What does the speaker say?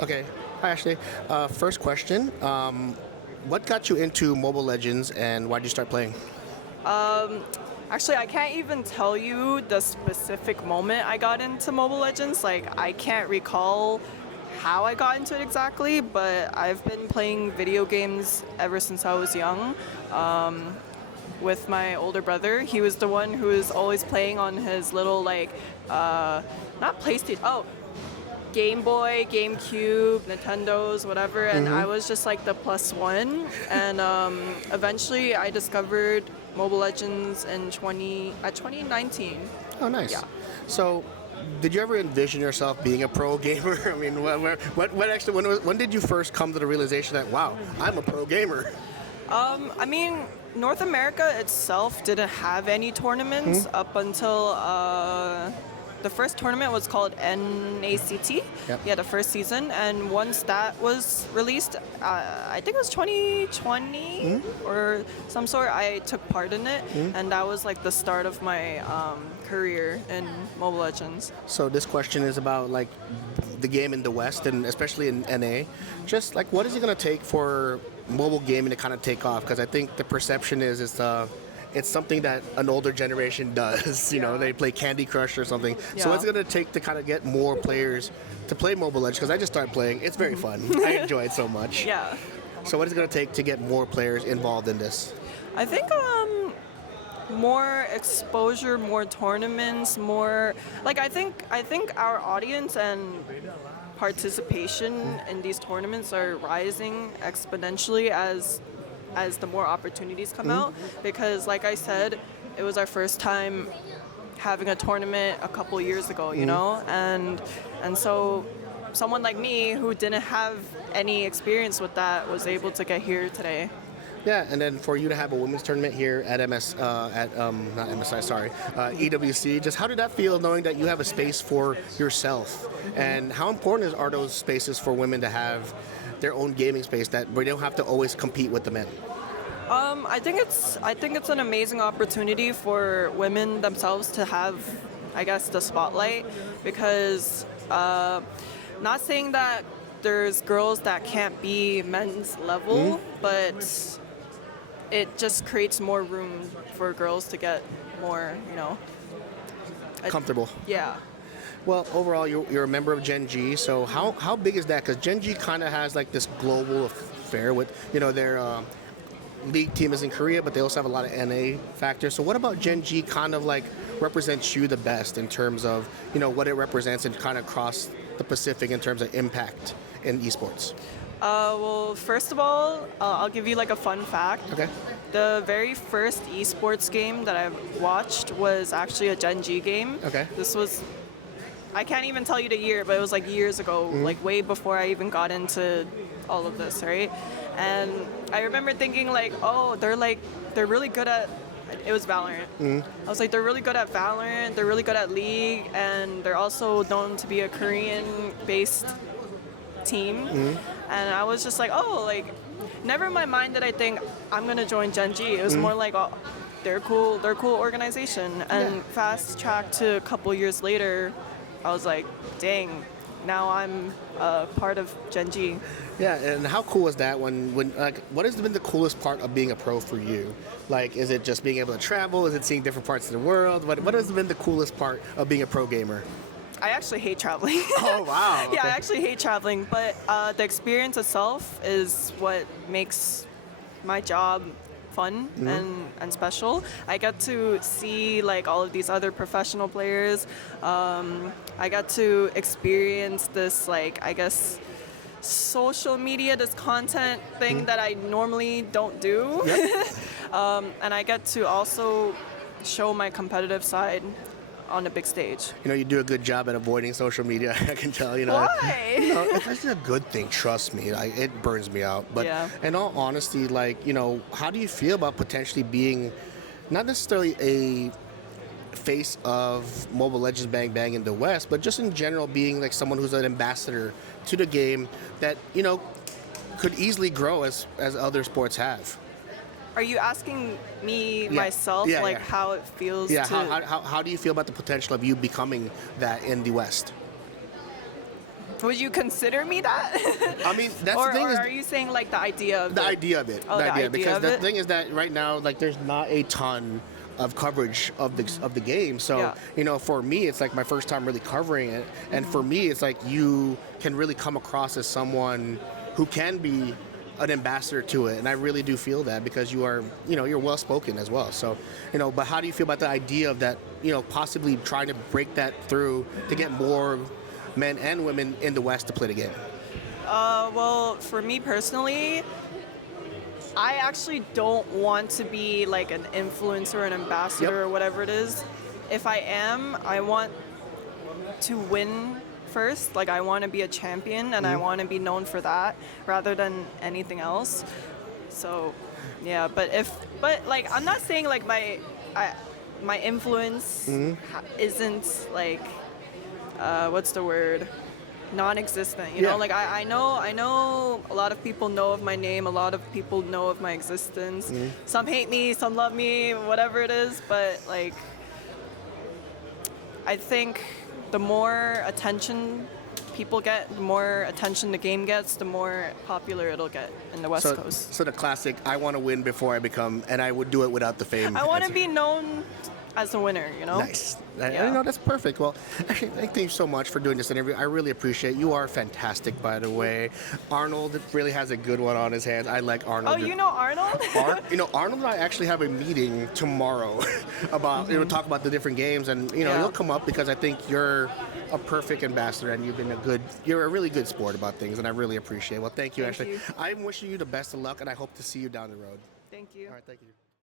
Okay. Hi, Ashley. First question. What got you into Mobile Legends and why did you start playing? Actually, I can't even tell you the specific moment I got into Mobile Legends. Like, I can't recall how I got into it exactly, but I've been playing video games ever since I was young. With my older brother, he was the one who was always playing on his little not PlayStation. Oh, Game Boy, GameCube, Nintendos, whatever, and I was just like the plus one. And eventually, I discovered Mobile Legends in 2019. Oh, nice. Yeah. So, did you ever envision yourself being a pro gamer? I mean, what actually, when did you first come to the realization that, wow, I'm a pro gamer? I mean, North America itself didn't have any tournaments up until the first tournament was called NACT. Yep. Yeah, the first season. And once that was released, I think it was 2020 or some sort, I took part in it. And that was like the start of my career in Mobile Legends. So, this question is about like the game in the West and especially in NA. Just like, what is it going to take for mobile gaming to kind of take off? Because I think the perception is it's something that an older generation does. You know, Yeah. they play Candy Crush or something. So Yeah. what's it going to take to kind of get more players to play Mobile Legends? Because I just started playing. It's very fun. I enjoy it so much. Yeah. So what is it going to take to get more players involved in this? I think more exposure, more tournaments, more like I think our audience and participation in these tournaments are rising exponentially as the more opportunities come out, because like I said, it was our first time having a tournament a couple years ago, you know, and so someone like me who didn't have any experience with that was able to get here today. Yeah, and then for you to have a women's tournament here at not MSI, sorry, EWC, just how did that feel knowing that you have a space for yourself? And how important are those spaces for women to have their own gaming space that where they don't have to always compete with the men? I think it's an amazing opportunity for women themselves to have, I guess, the spotlight, because not saying that there's girls that can't be men's level, but it just creates more room for girls to get more, Comfortable. yeah. Well, overall, you're a member of Gen.G, so how big is that? Because Gen.G kind of has like this global affair with, their league team is in Korea, but they also have a lot of NA factors. So what about Gen.G kind of like represents you the best in terms of, what it represents and kind of across the Pacific in terms of impact in esports? Well, first of all, I'll give you like a fun fact. Okay. The very first esports game that I watched was actually a Gen.G game. Okay. This was, I can't even tell you the year, but it was like years ago, like way before I even got into all of this, right? And I remember thinking like, oh, they're really good at, it was Valorant. I was like, they're really good at Valorant, they're really good at League, and they're also known to be a Korean-based team. And I was just like, oh, like, never in my mind did I think I'm gonna join Gen.G. It was more like, oh, they're cool organization. And Yeah. fast track to a couple years later, I was like, dang, now I'm part of Gen.G. Yeah, and how cool is that when like what has been the coolest part of being a pro for you? Like, is it just being able to travel? Is it seeing different parts of the world? What has been the coolest part of being a pro gamer? I actually hate traveling. Oh wow! Yeah, I Okay. actually hate traveling, but the experience itself is what makes my job fun and special. I get to see like all of these other professional players. I got to experience this, like, I guess, social media, this content thing that I normally don't do. Yep. And I get to also show my competitive side on the big stage. You do a good job at avoiding social media. I can tell. Why? It's actually a good thing. Trust me. Like, it burns me out. But Yeah. in all honesty, like, how do you feel about potentially being not necessarily a face of Mobile Legends Bang Bang in the West, but just in general being like someone who's an ambassador to the game that could easily grow as other sports have. Are you asking me Yeah. myself, Yeah, like yeah. how it feels Yeah, to? how do you feel about the potential of you becoming that in the West? Would you consider me that? I mean, that's or, the thing or is are you saying like the idea of the it? idea of it. Oh, the idea because of the it? thing is that right now, like, there's not a ton of coverage of the game. So Yeah. you know, for me, it's like my first time really covering it, and for me, it's like you can really come across as someone who can be an ambassador to it, and I really do feel that because you are, you know, you're well spoken as well. So, you know, but how do you feel about the idea of that? You know, possibly trying to break that through to get more men and women in the West to play the game. Well, for me personally, I actually don't want to be like an influencer, an ambassador, Yep. or whatever it is. If I am, I want to win first. Like, I want to be a champion, and I want to be known for that rather than anything else. So, yeah. But like, I'm not saying like my influence isn't like, what's the word? Non-existent, you know. Yeah. Like I know a lot of people know of my name, a lot of people know of my existence. Some hate me, some love me, whatever it is, but like I think the more attention people get, the more attention the game gets, the more popular it'll get in the West Coast. So the classic, I want to win before I become, and I would do it without the fame. I want to be known as a winner, you know. Nice. Yeah. You know, that's perfect. Well, actually, thank you so much for doing this interview. I really appreciate it. You are fantastic, by the way. Arnold really has a good one on his hands. I like Arnold. Oh, you know Arnold? You know, Arnold and I actually have a meeting tomorrow about, you know, talk about the different games, and, you know, Yeah. you'll come up because I think you're a perfect ambassador, and you're a really good sport about things, and I really appreciate it. Well, thank you, Thank Ashlay. you. I'm wishing you the best of luck, and I hope to see you down the road. Thank you. All right, thank you.